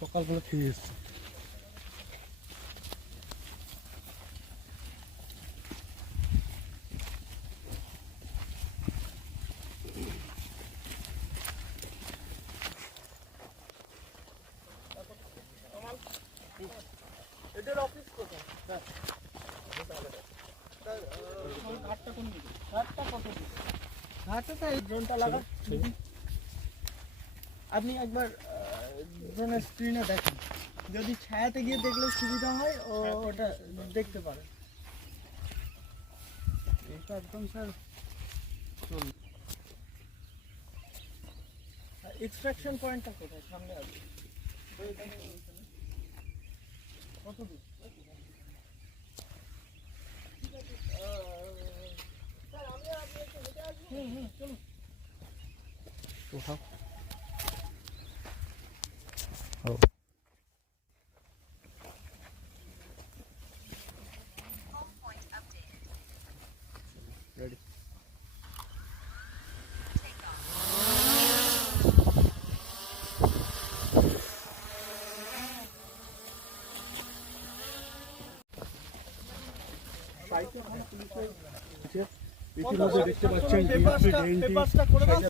সকালবেলা খেয়ে এসছি। এদের অফিস কোথায় ঘাটটা কোন দিকে ঘাটটা কত দিকে ঘাটটা এই ড্রোনটা লাগা আপনি একবার ড্রোনের স্ক্রিনে দেখেন যদি ছায়াতে গিয়ে দেখলে সুবিধা হয় ও ওটা দেখতে পারে এটা একদম স্যার এক্সট্রাকশন পয়েন্টটা কোথায় সামনে আছে কত দূর হুম হুম চলুন উঠাও রেডি ইতিমধ্যে দেখতে পাচ্ছেন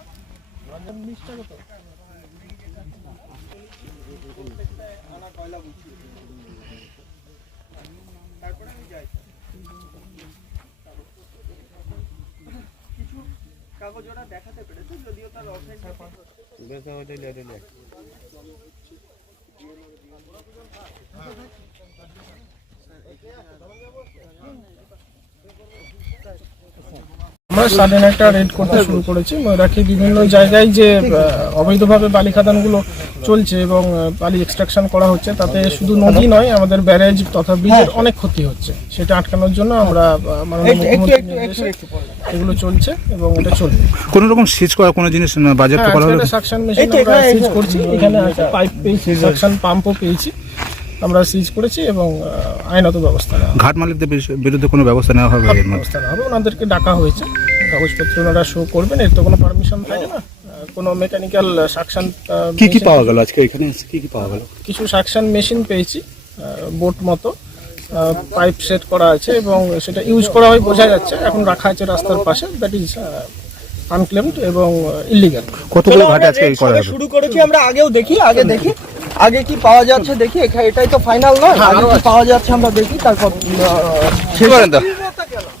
কাগজ ওরা দেখাতে পেরেছে যদিও তার অফলাইন অফেন্স আমরা সাডেন একটা রেড করতে শুরু করেছি। ময়ূরাক্ষী বিভিন্ন জায়গায় যে অবৈধভাবে বালি খাদানগুলো চলছে এবং বালি এক্সট্রাকশন করা হচ্ছে তাতে শুধু নদী নয় আমাদের ব্যারেজ তথা ব্রিজের অনেক ক্ষতি হচ্ছে। সেটা আটকানোর জন্য আমরা এগুলো চলছে এবং এটা চলবে। কোন রকম সিজ করা কোনো জিনিস না বাজেয়াপ্ত হ্যাঁ করা হলো? সাকশন মেশিন আমরা সিজ করছি। এখানে আছে পাইপ পেয়েছি সাকশন পাম্পও পেয়েছি। আমরা সিজ করেছি এবং আইনত ব্যবস্থা ঘাট মালিকদের বিরুদ্ধে- বিরুদ্ধে কোনো ব্যবস্থা নেওয়া হবে? ব্যবস্থা নেওয়া হবে। ওনাদেরকে ডাকা হয়েছে। কাগজপত্র ওনারা শো করবেন এর তো কোনো পারমিশন থাকে না। কোনো মেকানিক্যাল সাকশন কি কি পাওয়া গেল আজকে এখানে? কি কি পাওয়া গেল? কিছু সাকশন মেশিন পেয়েছি বোট মতো। পাইপ সেট করা আছে এবং সেটা ইউজ করা হয় বোঝা যাচ্ছে। এখন রাখা আছে রাস্তার পাশে দ্যাট ইজ আনক্লেমড এবং ইলিগাল কতগুলো ঘাটে আজকে এই করা শুরু করেছি আমরা আগেও দেখি আগে দেখি। আগে কি পাওয়া যাচ্ছে দেখি এটাই তো ফাইনাল নয়। আগে কি পাওয়া যাচ্ছে আমরা দেখি তারপর আহ, শেষ করেন তো। আর কি কি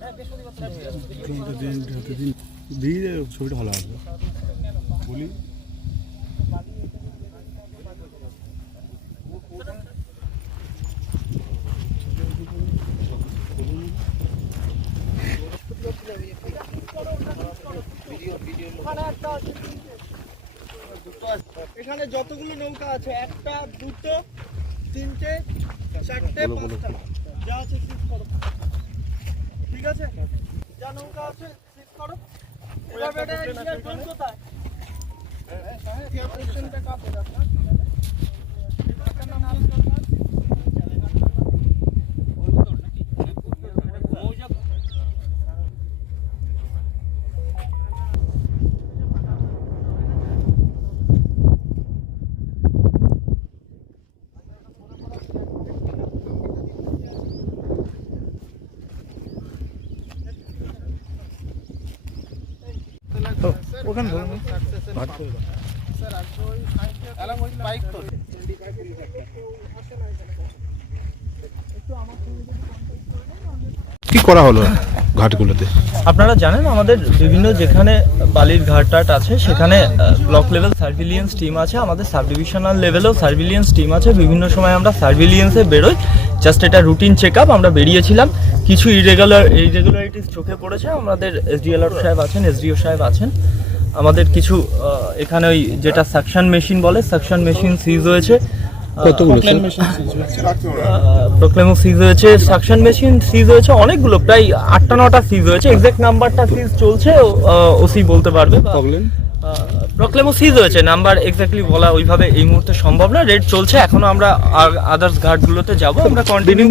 দিন দিন দিন দিয়ে ছবিটা ভালো আসবে বলি এখানে যতগুলো নৌকা আছে একটা দুটো তিনটে চারটে পাঁচটা। যা আছে ঠিক আছে? যা নৌকা আছে সিজ করো। ওখানে ধরুন কি করা হলো ঘাটগুলোতে? আপনারা জানেন আমাদের বিভিন্ন যেখানে বালির ঘাটটাট আছে সেখানে ব্লক লেভেল সার্ভিলিয়েন্স টিম আছে আমাদের সাব ডিভিশনাল লেভেলেও সার্ভিলিয়েন্স টিম আছে। বিভিন্ন সময় আমরা সার্ভিলিয়েন্সে বেরোই। জাস্ট এটা রুটিন চেক আপ আমরা বেরিয়েছিলাম। কিছু ইরেগুলার ইরেগুলারিটিস চোখে পড়েছে। আমাদের এসডিএলআর সাহেব আছেন এসডিও সাহেব আছেন। আমাদের কিছু এখানে ওই যেটা সাকশন মেশিন বলে সাকশন মেশিন সিজ হয়েছে। কতগুলো প্রোক্লেমো সিজ হয়েছে। সাকশন মেশিন সিজ হয়েছে অনেকগুলো প্রায় আটটা নটা সিজ হয়েছে। এক্সাক্ট নাম্বারটা সিজ চলছে ওসি বলতে পারবে প্রোক্লেমো সিজ হয়েছে। নাম্বার এক্স্যাক্টলি বলা ওইভাবে এই মুহূর্তে সম্ভব না। রেড চলছে এখনও আমরা আদার্স ঘাটগুলোতে যাব। আমরা কন্টিনিউ